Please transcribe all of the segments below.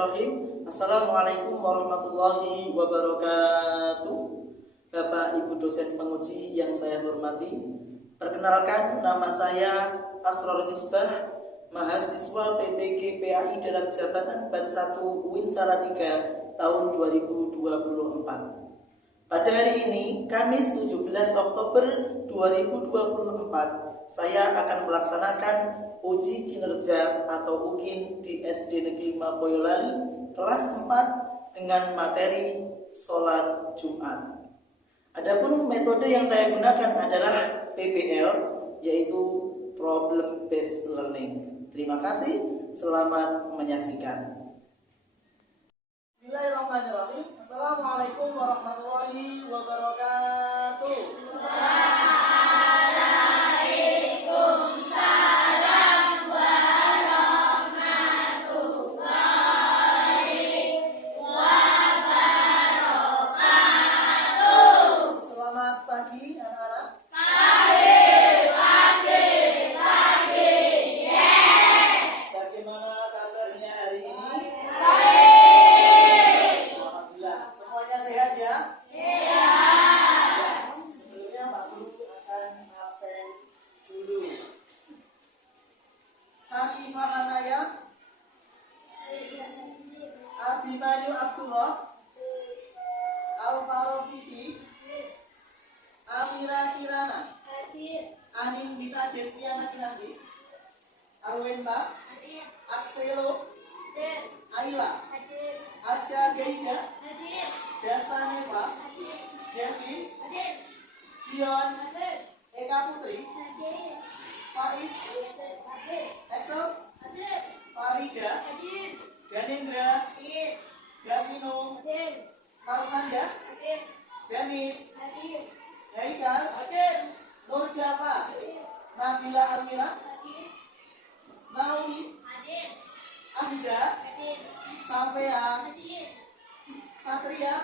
Bismillahirrahmanirrahim. Assalamualaikum warahmatullahi wabarakatuh. Bapak Ibu dosen penguji yang saya hormati, perkenalkan nama saya Asror Misbah, mahasiswa PPG PAI dalam jabatan Bat 1 UIN Salatiga tahun 2024. Pada hari ini, Kamis 17 Oktober 2024, saya akan melaksanakan uji kinerja atau UKIN di SD Negeri 5 Boyolali kelas 4 dengan materi sholat Jumat. Adapun metode yang saya gunakan adalah PBL, yaitu Problem Based Learning. Terima kasih, selamat menyaksikan. Bismillahirrahmanirrahim. Assalamualaikum warahmatullahi wabarakatuh. Sakifah Hanaya, Abimanyu Abdullah, Alvaro Kiki, Amira Kirana, Anin Bita Destiana Kinandi, Arwenta, Akselo, Aila, Asya Geida, Dasta Neva, Devi, Dion, Eka Putri, Faiz, Excel, Farida, Ganindra, Gavino, Marsanda, Denis, Haikal, Nur Dava, Nabila Almira, Naomi, Ahza, Safea, Satria,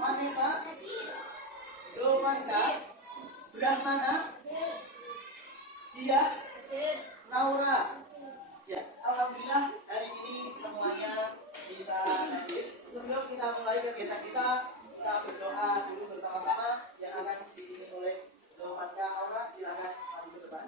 Vanessa, Zulfanka, Brahmana, Dia, Naura. Ya, alhamdulillah hari ini semuanya bisa hadir. Sebelum kita mulai kegiatan kita berdoa dulu bersama-sama yang akan dipimpin oleh Zulfanka Aura. Silakan masuk ke depan.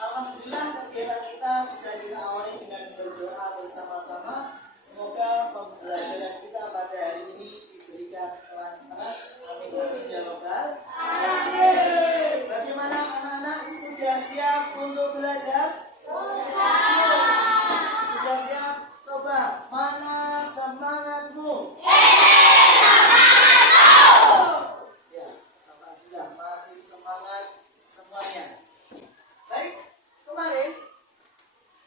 Alhamdulillah kegiatan kita sudah diawali dengan berdoa bersama-sama. Semoga pembelajaran kita pada hari ini diberikan kelancaran. Amin amin ya rabbal alamin. Bagaimana anak-anak, sudah siap untuk belajar? Sudah siap? Coba, mana semangatmu? Ya, alhamdulillah masih semangat semuanya. Baik, kemarin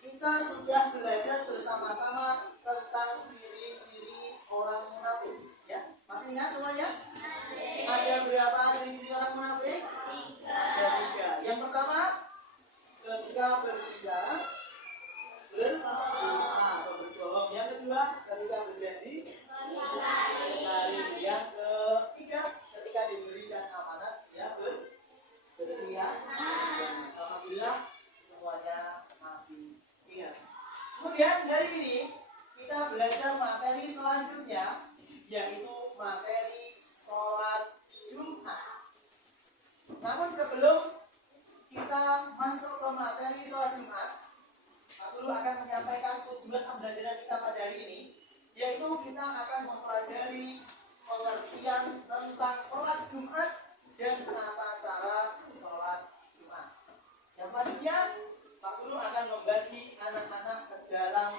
kita sudah belajar bersama-sama tentang ciri-ciri orang munafik. Ya, masih ingat semuanya? berjanji hari. Yang ketiga, ketika diberikan amanat dia berkhianat. Alhamdulillah semuanya masih ingat. Kemudian hari ini kita belajar materi selanjutnya, yaitu materi sholat Jumat. Namun sebelum kita masuk ke materi sholat Jumat, Pak Guru akan menyampaikan tujuan pembelajaran kita pada hari ini, yaitu kita akan mempelajari pengertian tentang sholat Jumat dan tata cara sholat Jumat. Yang selanjutnya, Pak Guru akan membagi anak-anak ke dalam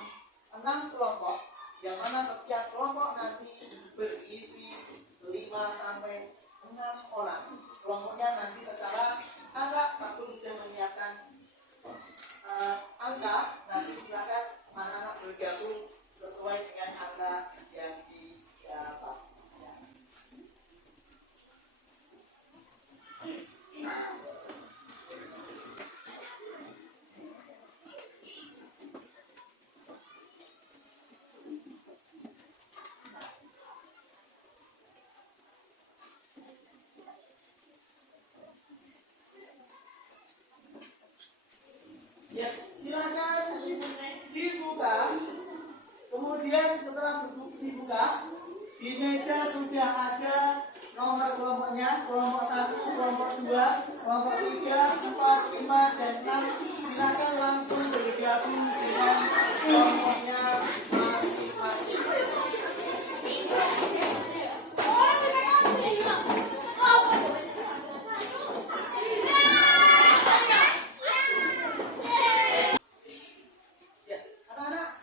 6 kelompok, yang mana setiap kelompok nanti berisi 5-6 orang. Kelompoknya nanti secara angka, Pak Guru sudah menyiapkan angka. Nanti silakan anak-anak bergabung sesuai dengan angka yang didapat. Ya, silakan dibuka. Kemudian setelah dibuka, di meja sudah ada nomor kelompoknya, kelompok 1, kelompok 2, kelompok 3, 4, 5, dan 6. Silakan langsung bergabung dengan kelompoknya masing-masing.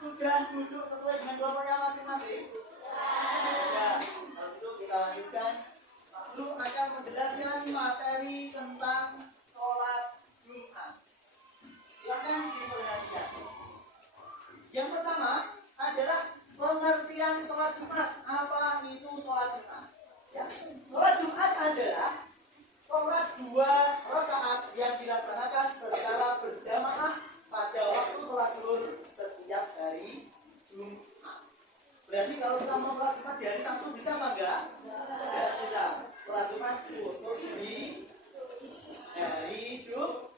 Sudah duduk sesuai dengan kelompoknya masing-masing? Ya, kalau itu kita lanjutkan. Pak Guru akan menjelaskan materi tentang sholat Jumat. Silakan diperhatikan. Yang pertama adalah pengertian sholat Jumat. Apa itu sholat Jumat? Ya, sholat Jumat adalah sholat 2 rakaat yang dilaksanakan secara berjamaah pada waktu sholat zuhur setiap hari Jumat. Berarti kalau kita mau sholat Jumat di hari Sabtu bisa apa enggak? Tidak bisa. Sholat Jumat khusus di hari Jumat.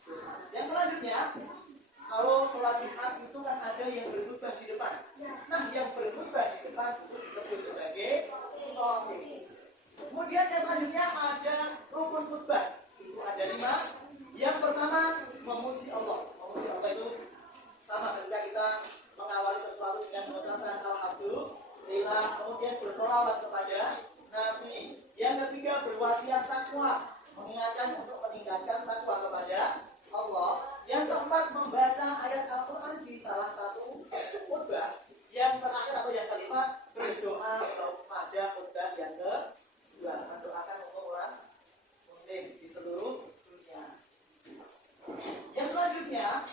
Yang selanjutnya, kalau sholat Jumat itu kan ada yang berkhutbah di depan. Nah, yang berkhutbah di depan itu disebut sebagai khotib. Kemudian yang selanjutnya ada rukun khutbah. Itu ada 5. Yang pertama, memuji Allah. Memuji Allah itu sama ketika kita mengawali sesuatu dengan mengucapkan alhamdulillah, kemudian bersolawat kepada Nabi. Yang ketiga, berwasiat takwa, mengingatkan untuk meningkatkan takwa kepada Allah. Yang keempat, membaca ayat Al-Quran di salah satu khutbah. Yang terakhir atau yang kelima, berdoa pada khutbah yang kedua, mendoakan untuk orang muslim di seluruh dunia. Yang selanjutnya,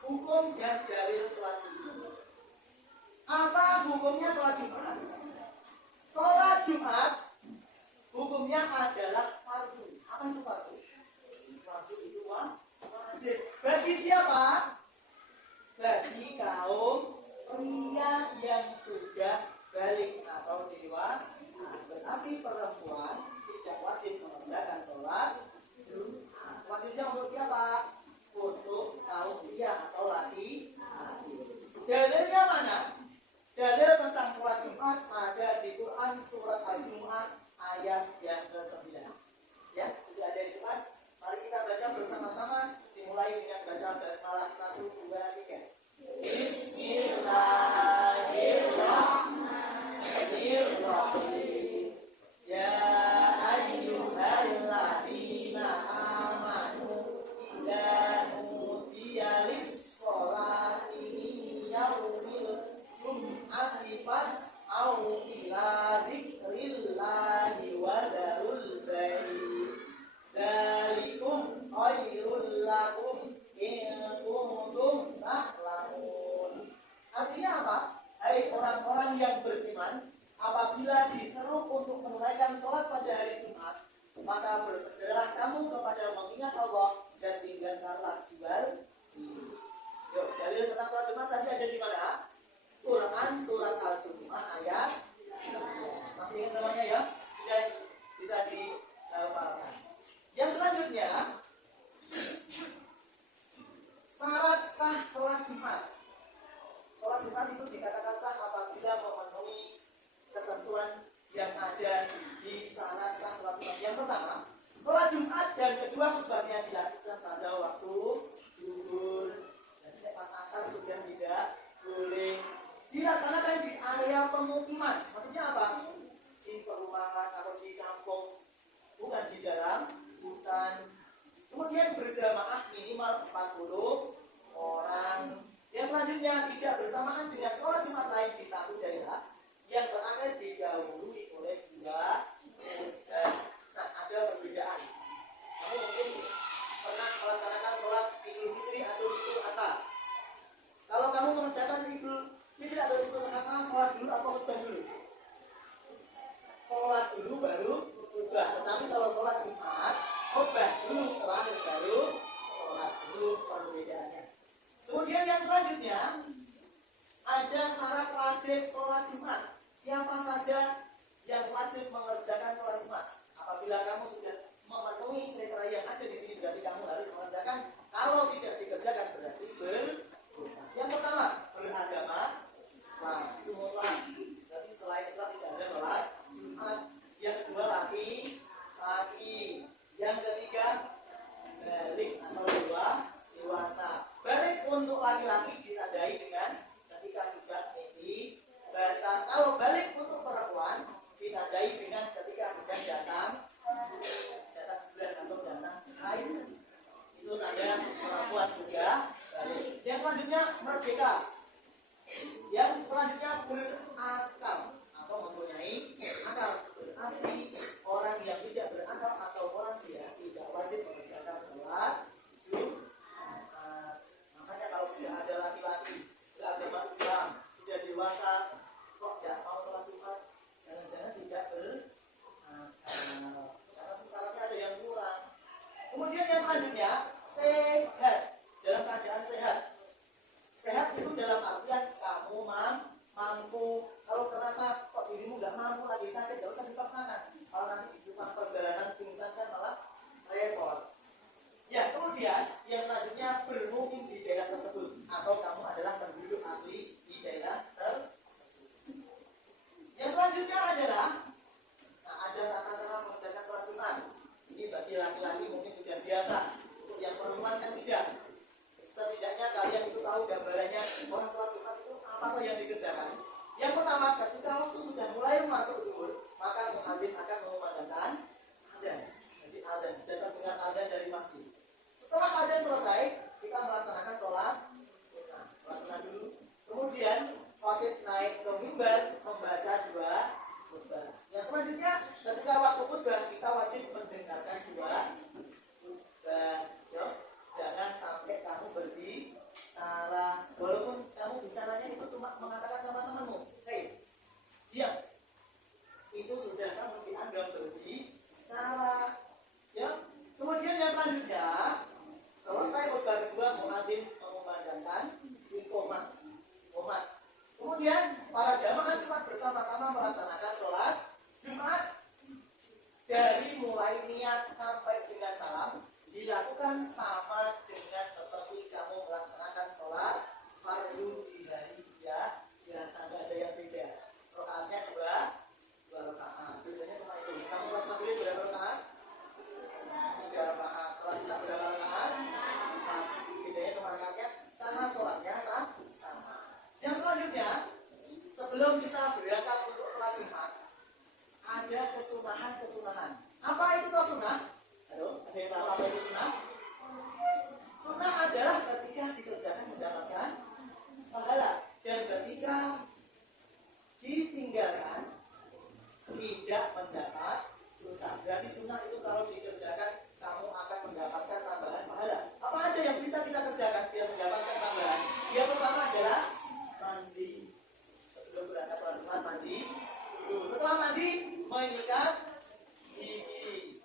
hukum dan dalil sholat Jumat. Apa hukumnya sholat Jumat? Sholat Jumat hukumnya adalah fardu. Apa itu fardu? Fardu itu wajib. Bagi siapa? Bagi kaum pria yang sudah balik atau dewasa. Berarti perempuan tidak wajib mengerjakan sholat Jumat. Wajibnya untuk siapa? Untuk kaum pria atau laki-laki. Dalilnya mana? Dalil tentang sholat Jumat ada di Quran surat Al-Jumu'ah ayat yang ke-9. Ya, sudah ada di depan. Mari kita baca bersama-sama, dimulai dengan baca basmalah 1, 2, 3. Bismillahirrahmanirrahim. Ya ayyuhalladzina amanu idza nudiya lis-sholati min yaumil jum'ati fas'au ila dzikrillahi wa dzarul bai'. Dzalikum khairul lakum in kuntum ta'lamun. Artinya apa? Hai orang-orang yang beriman, apabila diseru untuk menunaikan sholat pada hari Jumat, maka bersegeralah kamu kepada mengingat Allah dan tinggalkanlah jual beli. Yuk, dalil tentang sholat Jumat tadi ada di mana? Quran surat Al-Jumu'ah. Yang pertama, sholat Jumat dan kedua khutbahnya dilakukan pada waktu zuhur. Jadi pas asar sudah tidak boleh dilaksanakan di area pemukiman. Maksudnya apa? Di perumahan atau di kampung, bukan di dalam hutan. Kemudian berjamaah minimal 40 orang. Yang selanjutnya tidak bersamaan dengan sholat Jumat lain di satu daerah yang terakhir didahului oleh dua khutbah. Nah, ada perbedaan. Kamu mungkin pernah melaksanakan sholat Idul Fitri atau Idul Adha. Kalau kamu mengerjakan Idul Fitri atau Idul Adha, sholat dulu atau khutbah dulu? Sholat dulu baru khutbah. Tetapi kalau sholat Jumat, khutbah dulu terakhir baru sholat dulu, perbedaannya. Kemudian yang selanjutnya ada syarat wajib sholat Jumat. Siapa saja yang wajib mengerjakan sholat Jumat? Apabila kamu sudah memenuhi kriteria yang ada di sini, berarti kamu harus mengerjakan. Kalau tidak dikerjakan berarti berdosa. Yang pertama, beragama Islam, itu Muslim. Berarti selain Islam tidak ada sholat Jumat. Yang kedua, laki-laki. Yang ketiga, balik atau dewasa. Balik untuk laki-laki ditandai dengan ketika sudah mimpi basah. Kalau balik untuk perempuan ditandai dengan ketika sudah datang bulan atau datang haid. Itu tanda perempuan sudah balik. Yang selanjutnya merdeka. Yang selanjutnya berakal atau mempunyai akal. Berarti orang yang tidak berakal atau orang yang tidak wajib mengerjakan sholat Jumat. Makanya kalau tidak ada laki-laki beragama Islam sudah dewasa kok tidak mau sholat Jumat, jangan-jangan tidak berakal. Karena syaratnya ada yang kurang. Kemudian yang selanjutnya sehat, dalam keadaan sehat. Sehat itu dalam artian kamu mampu. Kalau terasa kok dirimu nggak mampu, lagi sakit, nggak usah dipaksakan. Kalau nanti di tukang perjalanan pingsan kan malah repot. Ya, kemudian yang selanjutnya bermukim di daerah tersebut atau kamu adalah penduduk asli di daerah tersebut. Yang selanjutnya adalah ada tata cara mengerjakan sholat Jumat. Ini bagi laki-laki mungkin sudah biasa, untuk yang perempuan kan tidak. Setidaknya kalian itu tahu gambarannya orang sholat Jumat itu apa yang dikerjakan. Yang pertama, ketika waktu sudah mulai masuk zuhur, maka muadzin akan mengumandangkan adzan. Jadi adzan datang dengan adzan dari masjid. Setelah adzan selesai, kita melaksanakan sholat sunnah. Sholat sunnah dulu. Kemudian wakil naik ke mimbar membaca dua khutbah. Yang selanjutnya, ketika waktu khutbah kita wajib mendengarkan dua khutbah. Jangan sampai kamu berbicara, walaupun kamu bicaranya itu cuma mengatakan sama temanmu, hey, diam. Itu sudah kamu dianggap berbicara. Ya. Kemudian yang selanjutnya, selesai khutbah kedua, muadzin mengumandangkan iqamah. Kemudian para jamaah Jumat bersama-sama melaksanakan sholat Jumat dari mulai niat sampai dengan salam dilakukan sama dengan seperti kamu melaksanakan sholat fardu di hari biasa, nggak ada yang beda. Rakaatnya dua rakaat. Bedanya cuma itu. Kamu sholat maghrib berapa rakaat? 3 rakaat. Sholat isya berapa rakaat? 4. Bedanya cuma rakaatnya. Cara sholatnya sama. Yang selanjutnya, sebelum kita berangkat untuk sholat Jumat, ada kesunahan. Apa itu sunnah? Halo, ada yang tahu apa itu sunnah? Sunnah adalah ketika dikerjakan mendapatkan pahala, dan ketika ditinggalkan tidak mendapat dosa. Berarti sunnah itu kalau dikerjakan kamu akan mendapatkan tambahan pahala. Apa aja yang bisa kita kerjakan biar mendapatkan tambahan? Yang pertama adalah mandi. Sebelum berangkat sholat Jumat mandi. Setelah mandi menyikat gigi.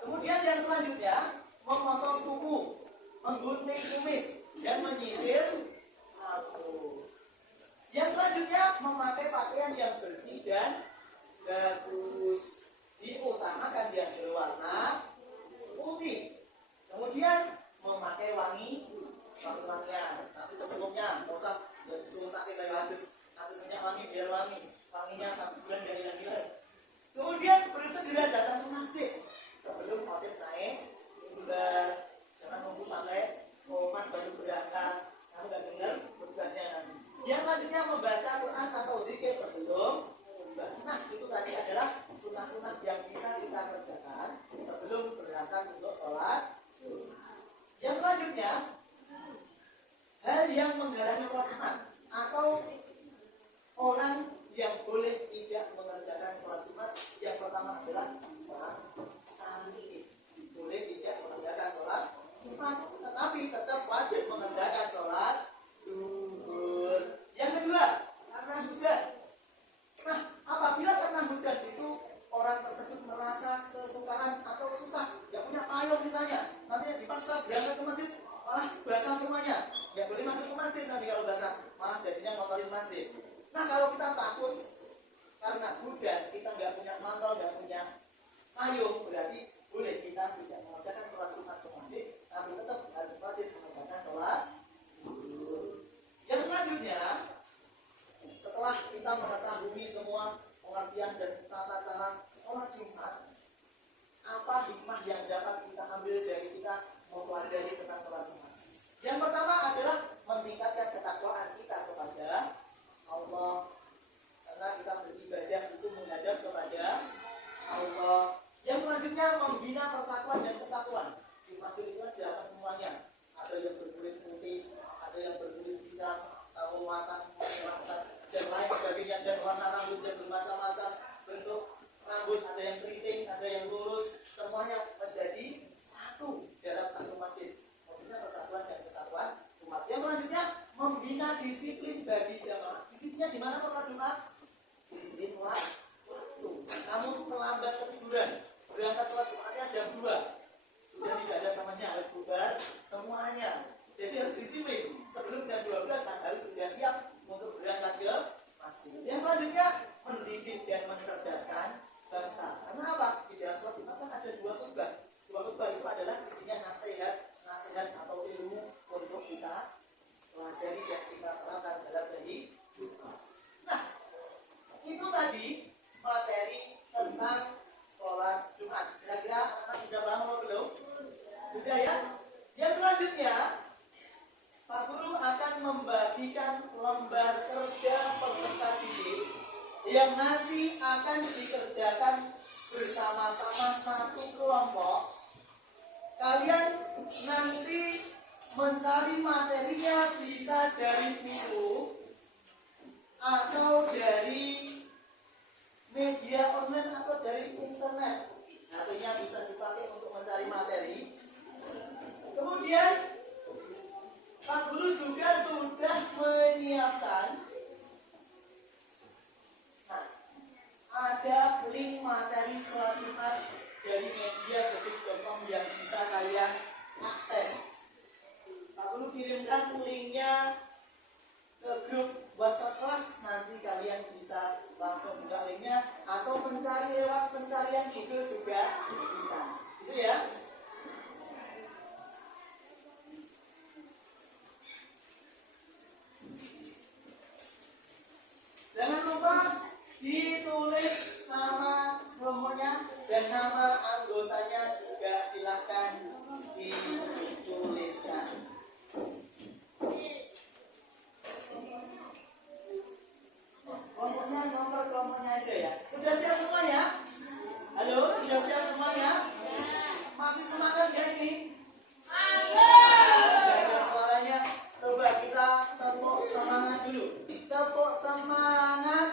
Kemudian yang selanjutnya memotong kuku, menggunting kumis dan menyisir rambut. Yang selanjutnya memakai pakaian yang bersih dan bagus, diutamakan yang berwarna putih. Kemudian memakai wangi-wangian. Tapi sebelumnya nggak usah disuntak kayak habis minyak wangi biar wanginya 1 bulan dari hilang. Kemudian bersegera datang selanjutnya, hal yang menghalangi sholat Jumat atau orang yang boleh tidak mengerjakan sholat Jumat, yang pertama adalah orang sakit. Boleh tidak mengerjakan sholat Jumat, tetapi tetap wajib mengerjakan sholat zuhur. Yang kedua, karena hujan. Nah, apabila karena hujan itu orang tersebut merasa kesukaran atau susah, nggak punya payung misalnya, nanti dipaksa berangkat ke masjid, malah basah semuanya, nggak boleh masuk ke masjid nanti kalau basah, malah jadinya ngotorin masjid. Nah, kalau kita takut karena hujan, kita nggak punya mantel, nggak punya payung, berarti boleh kita tidak mengerjakan sholat Jumat ke masjid, tapi tetap harus wajib mengerjakan sholat zuhur. Yang selanjutnya, setelah kita mengetahui semua pengertian dan tata cara sholat Jumat, apa hikmah yang dapat kita ambil dari kita mempelajari tentang sholat Jumat? Yang pertama adalah meningkatkan ketakwaan kita kepada Allah, karena kita beribadah itu menghadap kepada Allah. Yang selanjutnya, membina persatuan dan kesatuan. Di masjid itu ada semuanya. Ada yang berkulit putih, ada yang berkulit hitam, sawo matang, dan lain sebagainya, dan warna rambut yang bermacam-macam, bentuk rambut, ada yang keriting, ada yang lurus, semuanya menjadi satu dalam satu masjid. Membina persatuan dan kesatuan umat. Yang selanjutnya, membina disiplin bagi jamaah. Disiplinnya di mana sholat Jumat? Disiplin waktu. Kamu terlambat ketiduran, berangkat sholat Jumatnya jam 2, sudah tidak ada temannya, harus bubar semuanya. Jadi harus disiplin, sebelum jam 12 harus sudah siap untuk berangkat ke masjid. Yang selanjutnya, mendidik dan mencerdaskan bangsa. Karena apa? Di dalam sholat Jumat kan ada 2 khutbah. 2 khutbah itu adalah isinya nasihat atau ilmu untuk kita pelajari dan kita terapkan dalam kehidupan. Nah, itu tadi materi tentang sholat Jumat. Kira-kira anak sudah paham atau belum? Sudah ya? Yang selanjutnya, Pak Guru akan membagikan lembar kerja peserta didik yang nanti akan dikerjakan bersama-sama satu kelompok. Kalian nanti mencari materinya bisa dari buku atau dari media online atau dari internet. Artinya bisa dipakai untuk mencari materi. Kemudian Pak Guru juga sudah menyiapkan ada link materi sholat Jumat dari media detik.com yang bisa kalian akses. Pak Guru kirimkan linknya ke grup WhatsApp kelas, nanti kalian bisa langsung buka linknya atau mencari lewat pencarian Google juga bisa. Itu ya. Jangan lupa ditulis nama kelompoknya dan nama anggotanya juga silahkan dituliskan. Kelompoknya nomor kelompoknya aja ya. Sudah siap semuanya? Halo, sudah siap semuanya? Masih semangat ya ini? Ada suaranya. Coba kita tepuk semangat dulu. Tepuk semangat.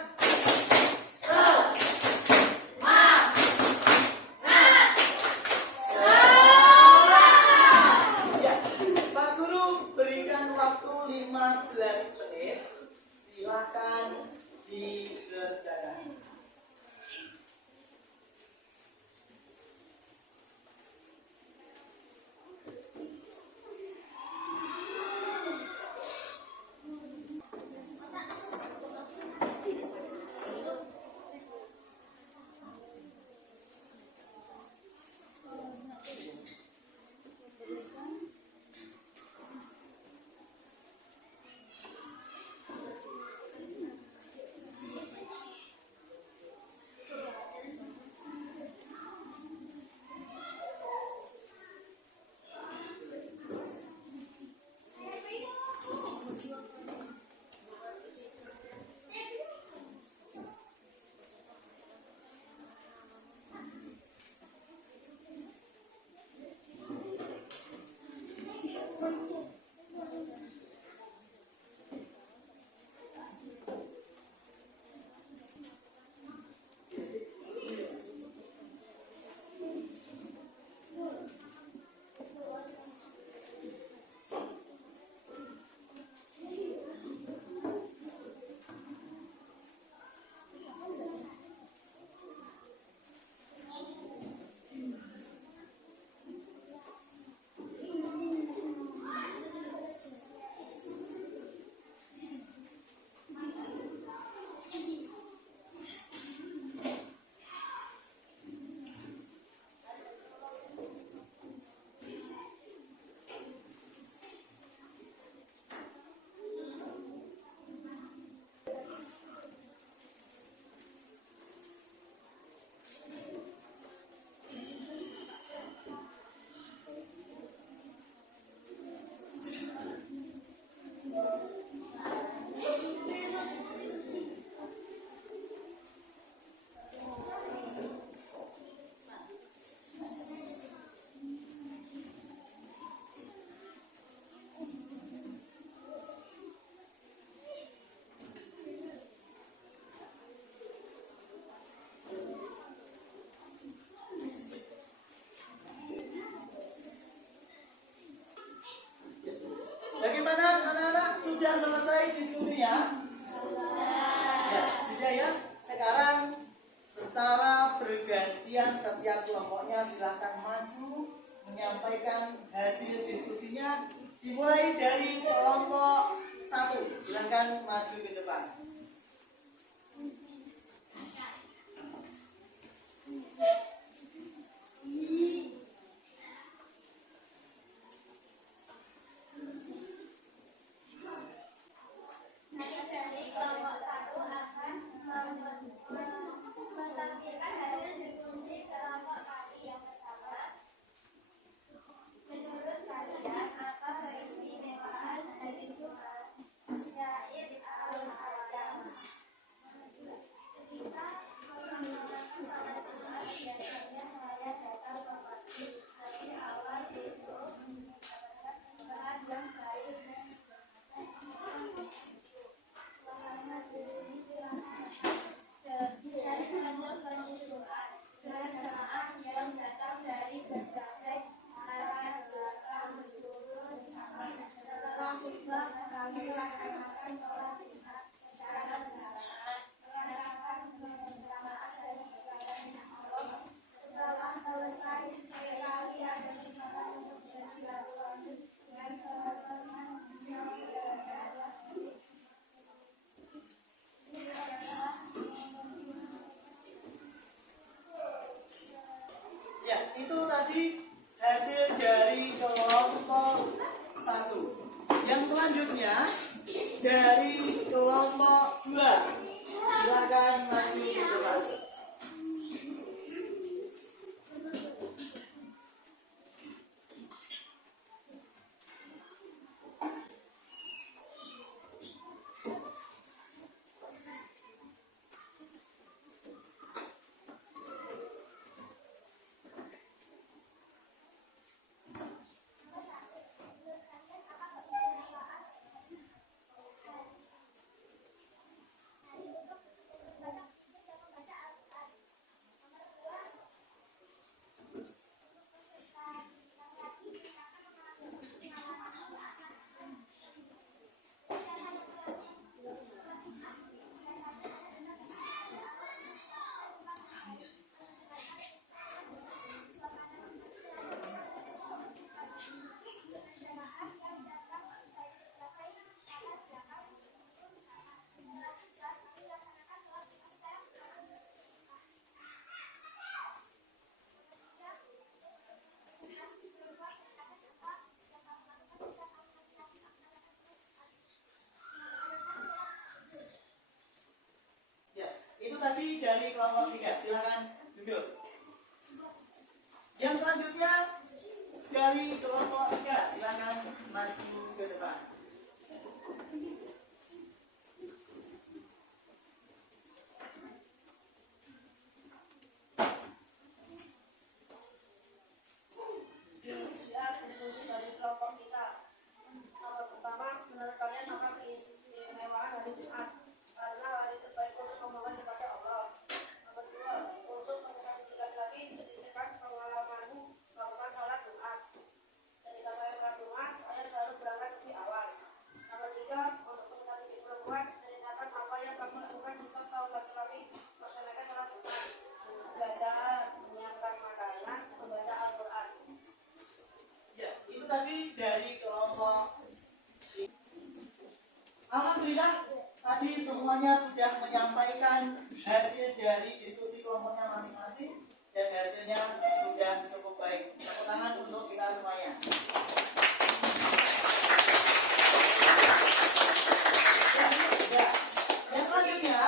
ya. Sekarang secara bergantian setiap kelompoknya silahkan maju menyampaikan hasil diskusinya. Dimulai dari kelompok 1, silahkan maju ke depan. Ya, itu tadi hasil dari kelompok 1. Yang selanjutnya dari kelompok 2. Silakan maju ke depan. Itu tadi dari kelompok 3. Silakan duduk. Yang selanjutnya dari kelompok 3. Silakan maju ke depan. Diskusi dari kelompok kita. Pertama, menurut kalian apa keistimewaan hari Jumat? Karena hari terbaik untuk memohon kepada Allah. Nomor 2, untuk peserta laki-laki ceritakan pengalamanmu melakukan sholat Jumat. Ketika saya sholat Jumat, saya selalu berangkat lebih awal. Nomor 3, untuk peserta perempuan ceritakan apa yang kamu lakukan jika kau laki-laki melaksanakan sholat Jumat. Belajar, menyiapkan makanan, membaca Al-Quran. Ya, itu tadi dari kelompok. Alhamdulillah, tadi semuanya sudah menyampaikan hasil dari diskusi kelompoknya masing-masing dan hasilnya sudah cukup baik. Tepuk tangan untuk kita semuanya. Ya, yang selanjutnya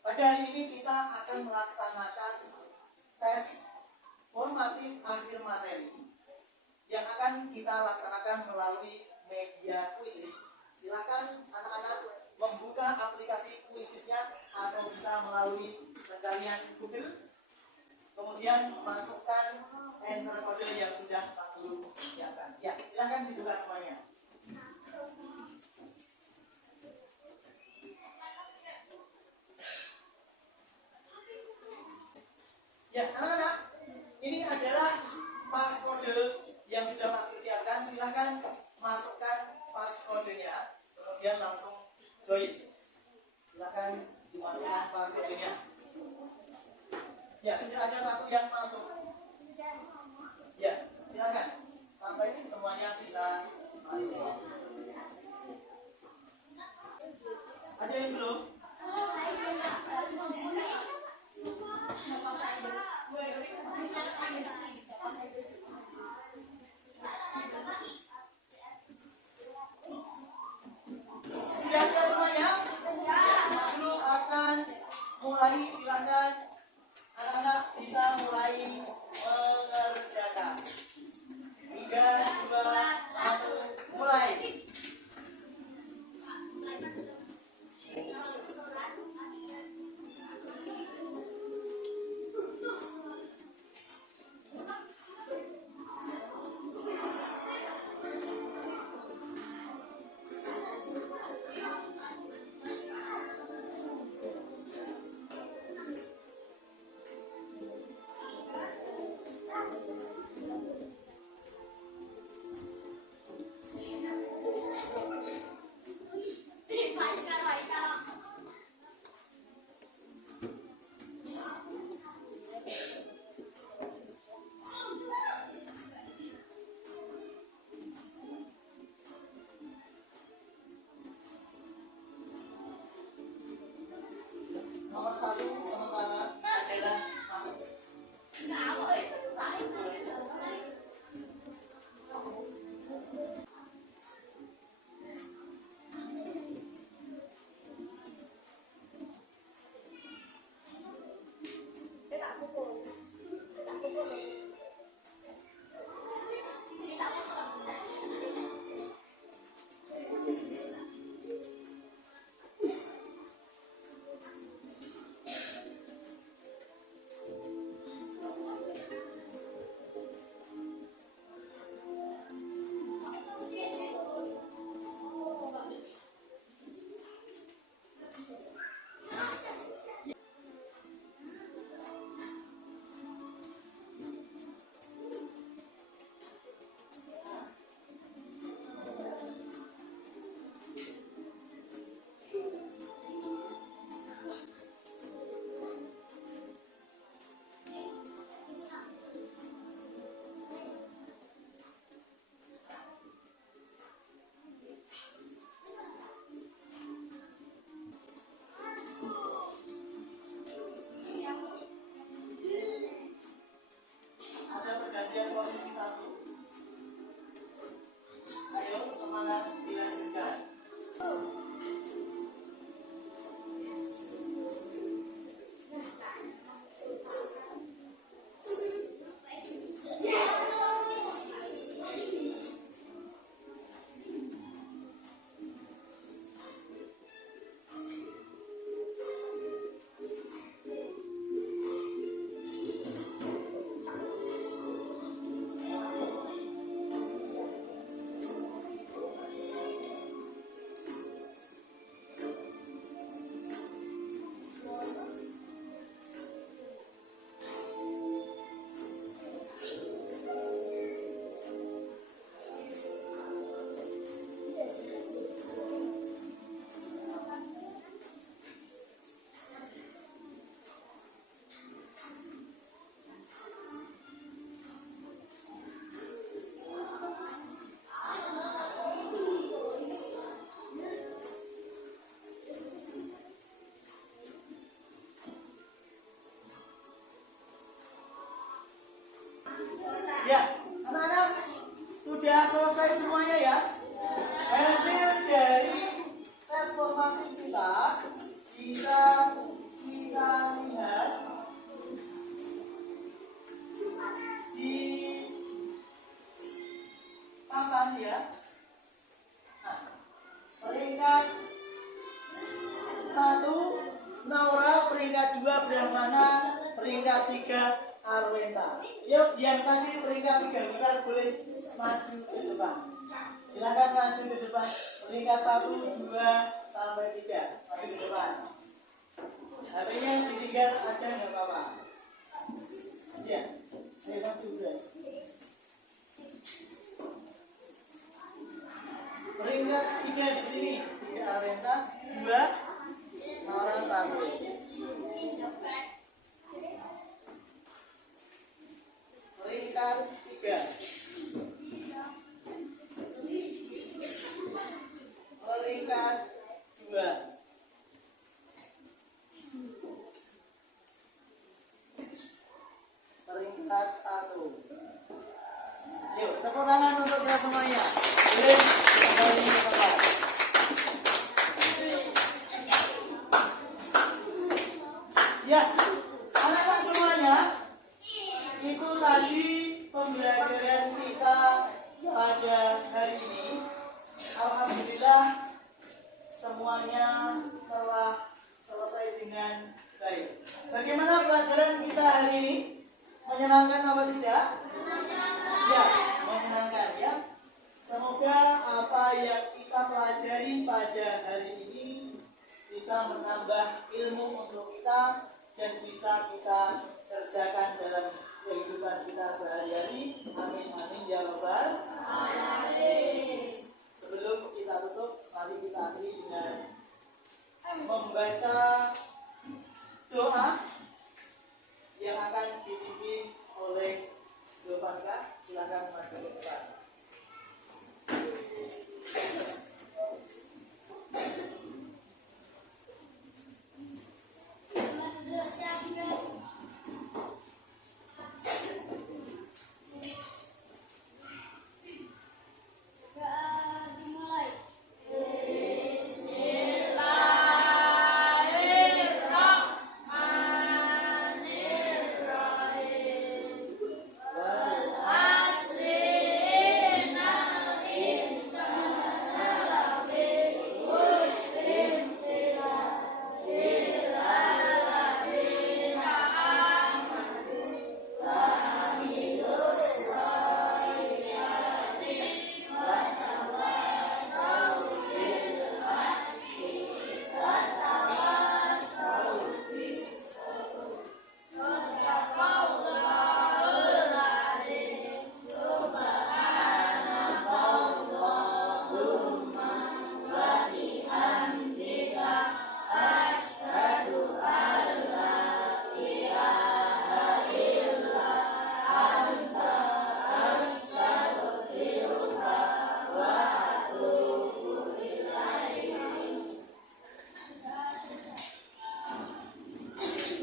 pada hari ini kita akan melaksanakan tes formatif akhir materi yang akan kita laksanakan melalui media kuisis. Silakan anak-anak membuka aplikasi kuisisnya atau bisa melalui pencarian Google. Kemudian masukkan enter kode yang sudah Pak Guru siapkan. Ya, silakan dibuka semuanya. Ya, anak-anak, ini adalah passcode yang sudah Pak Guru siapkan. Silakan masukkan passcode-nya, kemudian langsung join. Silakan dimasukkan. pasir ini ya. Ya, sudah ada satu yang masuk. Ya, silakan. Sampai ini semuanya bisa masuk. Ada yang belum? Sudah siap semuanya? Dulu akan mulai, silakan anak-anak bisa mulai mengerjakan. 3, 2, 1, mulai. Nomor 1 sementara adalah Mames. Ada pergantian posisi 1. Ayo semangat dilanjutkan. Ya, anak-anak sudah selesai semuanya ya. Hasil dari tes formatif kita lihat si papan ya. Nah, peringkat 1 Naura, peringkat 2 Brahmana, peringkat 3 Arwenta. Yuk, yang tadi peringkat 3 besar boleh maju ke depan. Silakan maju ke depan. Peringkat 1, 2, sampai 3 maju ke depan. HP-nya ditinggal aja nggak apa-apa. Ya, saya masih udah. Peringkat 3 di sini, 3 Arwenta, 2 Naura, 1. semuanya. Boleh kembali ke tempat. Ya, anak-anak semuanya, itu tadi pembelajaran kita pada hari ini. Alhamdulillah semuanya telah selesai dengan baik. Bagaimana pelajaran kita hari ini? Menyenangkan apa tidak? Ya, menyenangkan ya. Semoga apa yang kita pelajari pada hari ini bisa menambah ilmu untuk kita dan bisa kita kerjakan dalam kehidupan kita sehari-hari. Amin amin ya rabbal alamin. Sebelum kita tutup, mari kita akhiri dengan membaca doa yang akan dipimpin oleh Zulfanka. Silakan maju ke depan.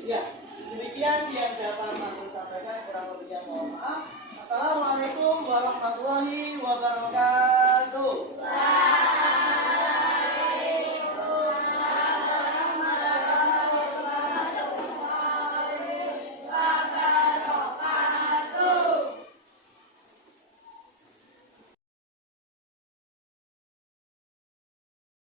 Ya, demikian yang dapat aku sampaikan. Kurang lebihnya mohon maaf. Assalamualaikum warahmatullahi wabarakatuh.